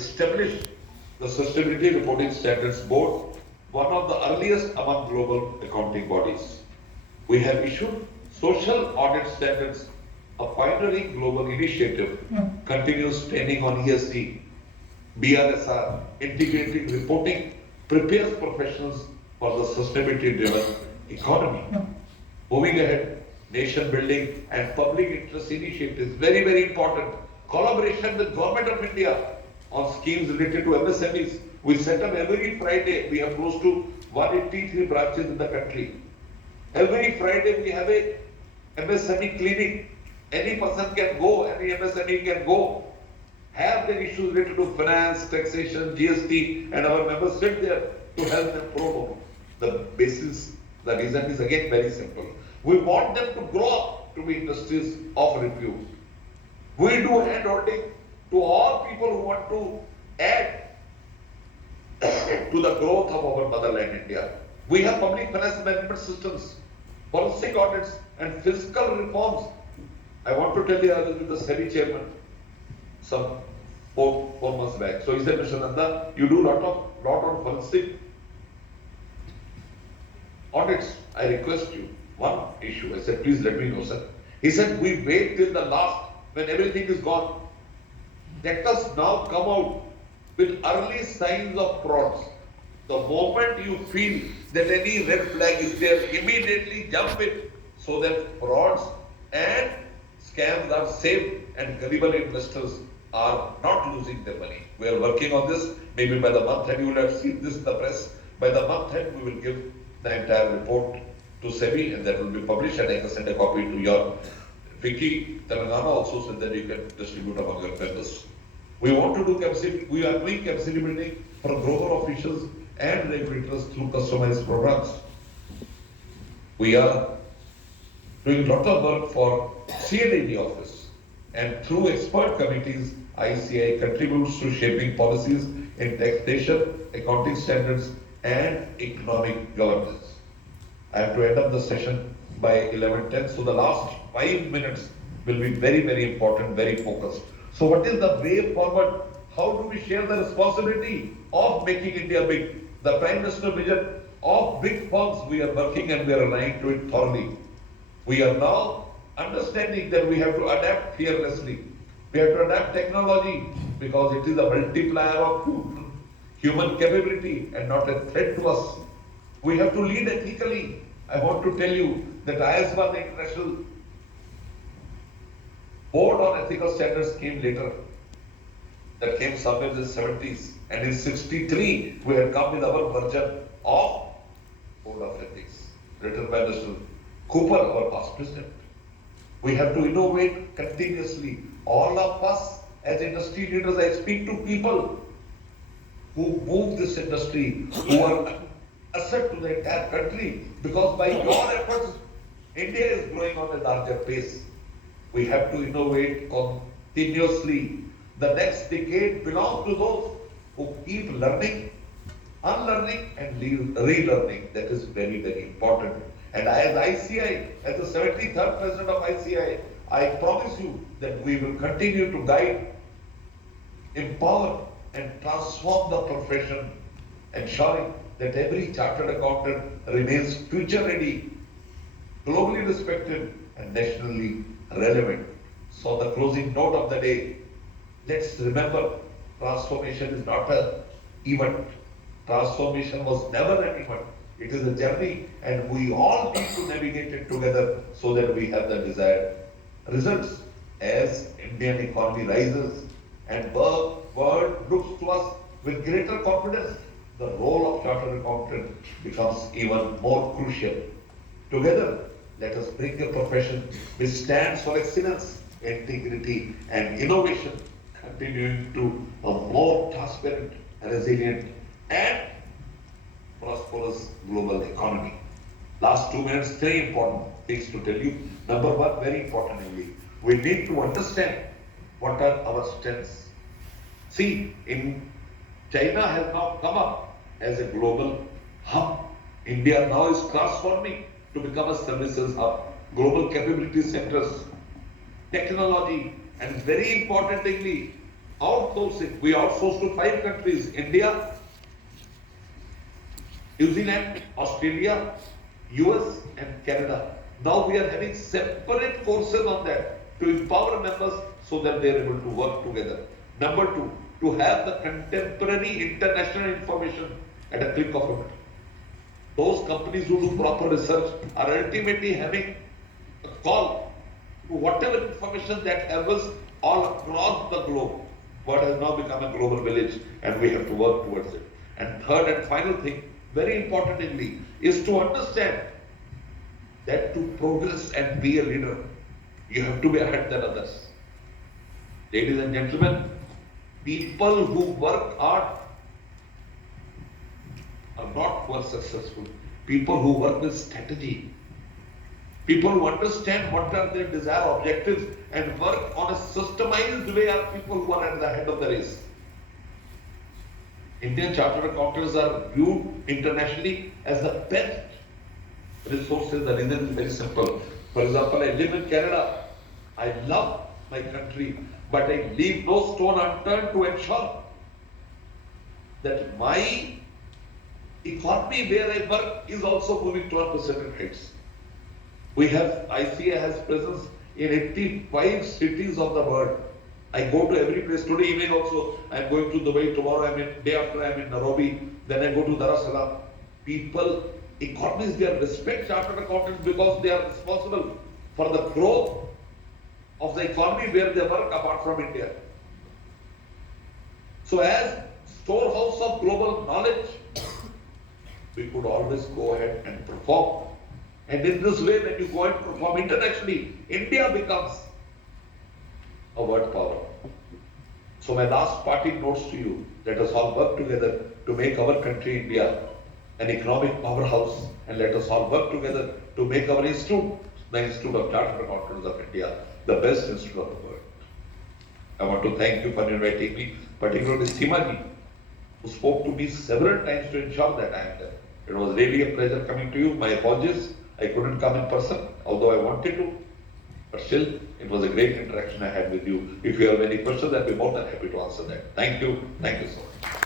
established the Sustainability Reporting Standards Board, one of the earliest among global accounting bodies. We have issued social audit standards, a pioneering global initiative, continuous training on ESG, BRSR, integrating reporting, prepares professionals for the sustainability-driven economy. Moving ahead, nation building and public interest initiatives, very, very important. Collaboration with Government of India on schemes related to MSMEs. We set up every Friday, we have close to 183 branches in the country. Every Friday we have a MSME clinic. Any person can go, any MSME can go. Have their issues related to finance, taxation, GST, and our members sit there to help them promote. The reason is again very simple. We want them to grow up to be industries of repute. We do hand-holding to all people who want to add to the growth of our motherland India. We have public finance management systems, forensic audits, and fiscal reforms. I want to tell you, I was with the SEBI chairman some four months back. So he said, Mr. Nanda, you do lot of forensic audits. I request you one issue. I said, please let me know, sir. He said, we wait till the last when everything is gone. Let us now come out with early signs of frauds. The moment you feel that any red flag is there, immediately jump it so that frauds and scams are saved and gullible investors are not losing their money. We are working on this. Maybe by the month end, you will have seen this in the press. By the month end, we will give the entire report to SEBI and that will be published, and I can send a copy to your FICCI Telangana also so that you can distribute among your members. We want to do we are doing capacity building for global officials and regulators through customized programs. We are doing a lot of work for CADD office, and through expert committees, ICAI contributes to shaping policies in taxation, accounting standards, and economic governance. I have to end up the session by 11:10, so the last 5 minutes will be very, very important, very focused. So what is the way forward? How do we share the responsibility of making India big? The Prime Minister's vision of big firms, we are working and we are aligned to it thoroughly. We are now understanding that we have to adapt fearlessly. We have to adapt technology because it is a multiplier of human capability and not a threat to us. We have to lead ethically. I want to tell you that ISBA, the International Board on Ethical Standards, came later. That came somewhere in the 70s. And in 63, we had come with our version of Code of Ethics, written by Mr. Cooper, our past president. We have to innovate continuously. All of us as industry leaders, I speak to people who move this industry, who are asset to the entire country, because by your efforts, India is growing on a larger pace. We have to innovate continuously. The next decade belongs to those who keep learning, unlearning, and relearning. That is very, very important. And as ICAI, as the 73rd president of ICAI, I promise you that we will continue to guide, empower, and transform the profession, ensuring that every chartered accountant remains future ready, globally respected, and nationally relevant. So the closing note of the day, let's remember, transformation is not an event. Transformation was never an event. It is a journey, and we all need to navigate it together so that we have the desired results. As Indian economy rises and the world looks to us with greater confidence, the role of chartered accountant becomes even more crucial. Together, let us bring a profession which stands for excellence, integrity, and innovation, continuing to a more transparent, resilient, and prosperous global economy. Last 2 minutes, 3 important things to tell you. Number one, very importantly, we need to understand what are our strengths. See, China has now come up as a global hub. India now is transforming to become a services hub, global capability centers, technology, and very importantly, outsourcing. We outsource to 5 countries: India, New Zealand, Australia, US and Canada. Now we are having separate courses on that to empower members so that they are able to work together. Number 2, to have the contemporary international information at a click of a button. Those companies who do proper research are ultimately having a call to whatever information that happens all across the globe. What has now become a global village, and we have to work towards it. And third and final thing, very importantly, is to understand that to progress and be a leader, you have to be ahead than others. Ladies and gentlemen, people who work hard are not who are successful. People who work with strategy. People who understand what are their desired objectives and work on a systemized way are people who are at the head of the race. Indian chartered accountants are viewed internationally as the best resources. The reason is very simple. For example, I live in Canada. I love my country, but I leave no stone unturned to ensure that my economy where I work is also moving towards certain heights. We have, ICAI has presence in 85 cities of the world. I go to every place. Today evening also, I am going to Dubai. Tomorrow day after I am in Nairobi. Then I go to Dar es Salaam. People, economies, they respect chartered accountants because they are responsible for the growth of the economy where they work apart from India. So as storehouse of global knowledge, we could always go ahead and perform. And in this way, when you go and perform internationally, India becomes a world power. So my last parting notes to you, let us all work together to make our country, India, an economic powerhouse, and let us all work together to make our institute, the Institute of Chartered Accountants of India, the best institute of the world. I want to thank you for inviting me, particularly Seemaji, who spoke to me several times to ensure that I am there. It was really a pleasure coming to you. My apologies, I couldn't come in person, although I wanted to. But still, it was a great interaction I had with you. If you have any questions, I'd be more than happy to answer that. Thank you so much.